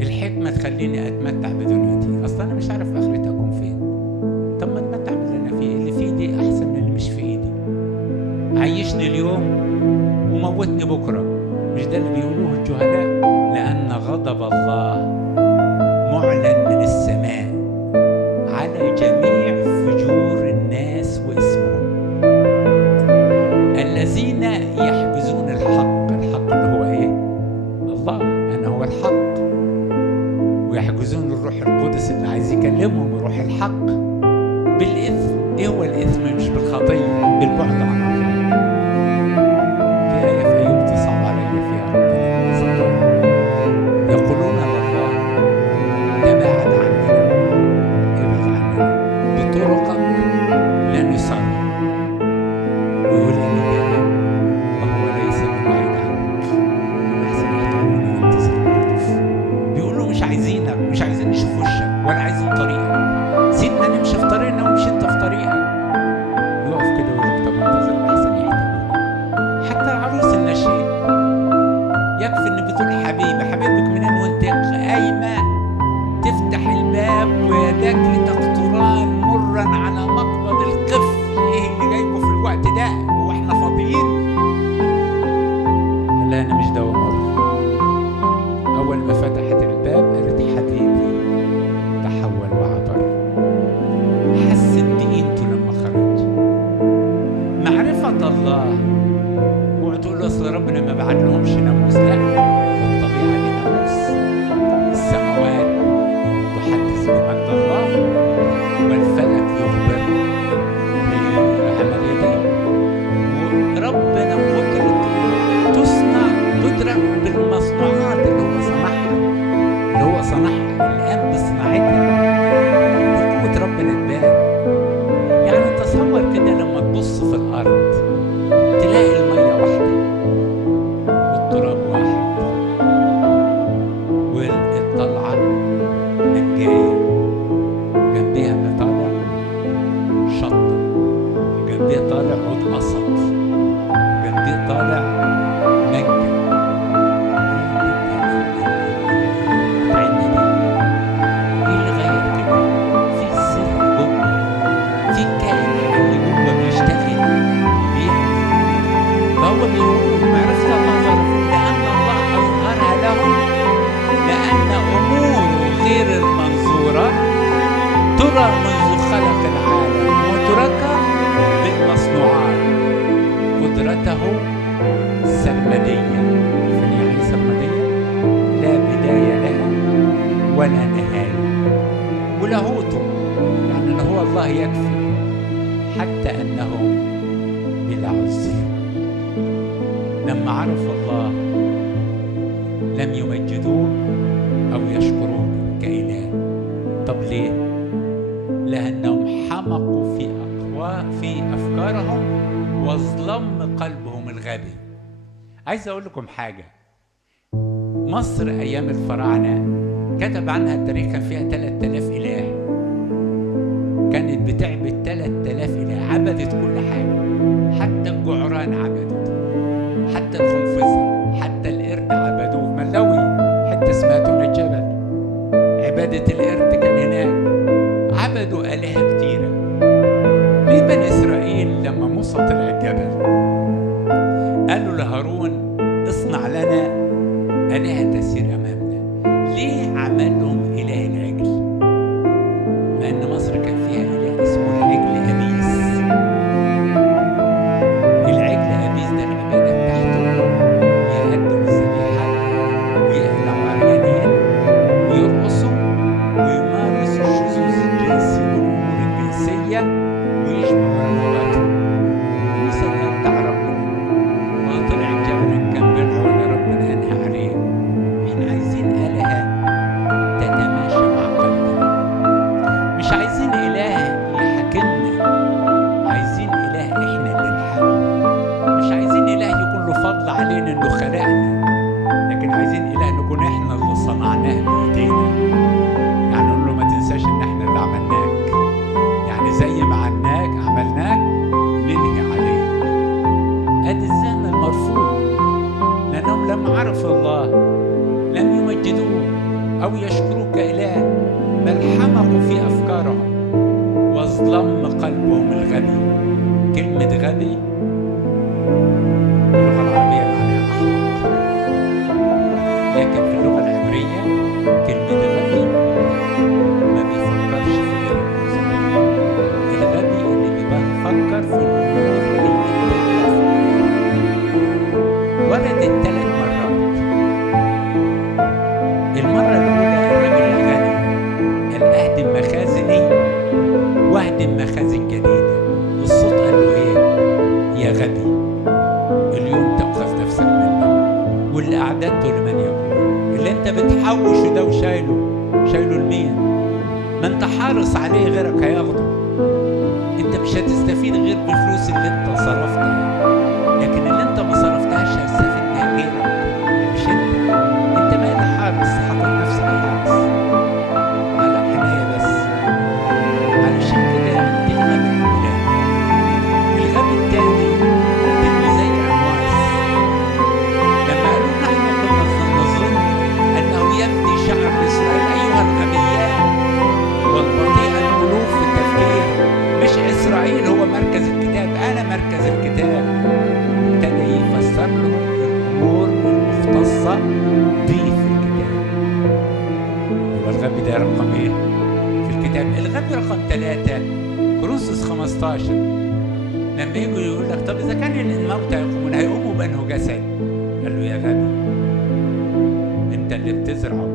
الحكمة تخليني أتمتع بدنيتي، أصلا أنا مش عارف آخرتها أكون فين. طب ما أتمتع باللي أنا فيه، اللي في إيدي أحسن من اللي مش في إيدي. عيشني اليوم وموتني بكرة، مش ده اللي بيقولوه الجهلاء؟ لأن غضب الله معلن من السماء على جميع فجور الناس واسمهم الذين يحجزون الحق. الحق اللي هو إيه؟ الله، أنا هو الحق. ويحجزون الروح القدس اللي عايز يكلمهم روح الحق بالإثم. إيه هو الإثم؟ مش بالخطية، بالبعد عن الله. في آية في أيوب تصعب علي فيها ربنا صدقني. يقولون لله تباعد عننا، ابعد عننا، بطرقك لا نسر. ويقول إن دائما وهو ليس من بعيد عنك، أحسن يحترمني ينتصر باللطف. بيقولوا مش عايزينك، مش عايزين نشوف وشك ولا عايزين طريقك، سيبنا نمشي في طريقنا ومشي انت في طريقك. يقف كده ويقول لك طب انتظر احسن يحتاجوني. حتى العروس النشيد يكفي ان بتقول حبيبي، حبيبك منين وانت قايمه تفتح الباب ويداك تقطران مرا على مقبض القفل. ايه اللي جايبه في الوقت ده؟ هو احنا فاضيين؟ لا انا مش دواء مر. اول ما فتحت الباب قالت حبيبي تحول وعبر. حست بقيمته لما خرج. معرفة الله. اوعى تقول له اصل ربنا ما بعت لهمش ناموس. لا، الطبيعة دي ناموس. السماوات تحدث بمجد الله والفلك يخبر بعمل يديه. وربنا قدرته تصنع، تدرك بالمصنوعات اللي هو صنعها الآن بصناعتها. بقوة ربنا تبان. يعني تصور كده لما تبص في الأرض تلاقي المية واحدة والتراب واحد والطلعة نجاية وجنبيها اللي طالع شطة وجنبيها طالع عود قصب وجنبيها طالع مانجا. غير المنظورة ترى منذ خلق العالم مدركة بالمصنوعات. قدرته سرمدية. فليعني سرمدية لا بداية لها ولا نهاية. ولاهوته يعني أنه هو الله يكفي حتى أنه بلا عذر. لما عرف الله لم يمجدوه أو يشكروه كإله. طب ليه؟ لأنهم حمقوا في أفكارهم وظلم قلبهم الغبي. عايز أقول لكم حاجة. مصر أيام الفراعنة كتب عنها التاريخ كان فيها 3000 إله. كانت بتعبد 3000 إله، عبدت كل حاجة، حتى الجعران عبدته، حتى الخنفسة، حتى القرد عبدوه. ملوي حتى اسمها تونة الجبل، عبادة القرد كان هناك. عبدوا آلهة كتيرة. ليه بني إسرائيل لما موسى طلع الجبل قالوا لهارون اصنع لنا آلهة تسير أمامنا؟ ليه عملهم إله العجل؟ لأن مصر كان فيها إله اسمه العجل أبيس. العجل أبيس ده العبادة بتاعته يقدم الذبيحة ويقلعوا عريانين ويرقصوا أو يشكروك إله، بل حمقوا في أفكارهم واظلم قلبهم الغبي. كلمة غبي اللغة العربية معناها أحمق، لكن في اللغة العبرية كلمة غبي ما بيفكرش في غير الغبي اللي بيفكر في الأمور المادية. وردت 3 مرات. المرة الأولى الرجل الغني قال أهدم مخازني واهدم مخازن جديدة، والصوت قال له إيه؟ يا غبي اليوم تأخذ نفسك منك، واللي أعددته لمن يكون. اللي أنت بتحوشه ده شايله لمين؟ ما أنت حارس عليه غيرك هياخده. أنت مش هتستفيد غير بالفلوس اللي أنت صرفتها، لكن اللي أنت ما صرفتهاش هيستفيد بيها غيرك مش أنت. أنت ما أنت حارس، حاطط نفسك حارس على حماية بس. علشان كده دي الغبي الأولاني. الغبي التاني كلمة زي عمواس لما قالوا نحن كنا نظن أنه يفدي شعب إسرائيل. أيها الغبيان والبطيء القلوب في التفكير، مش إسرائيل هو مركز الكتاب، أنا مركز الكتاب. ابتدى يفسر لهم الأمور المختصة بي في الكتاب. يبقى الغبي ده رقم إيه في الكتاب؟ الغبي رقم 3 كورنثوس 15 لما يجوا يقول لك طب إذا كان الموتى يقومون هيقوموا بأنه جسد، قال له يا غبي أنت اللي بتزرعه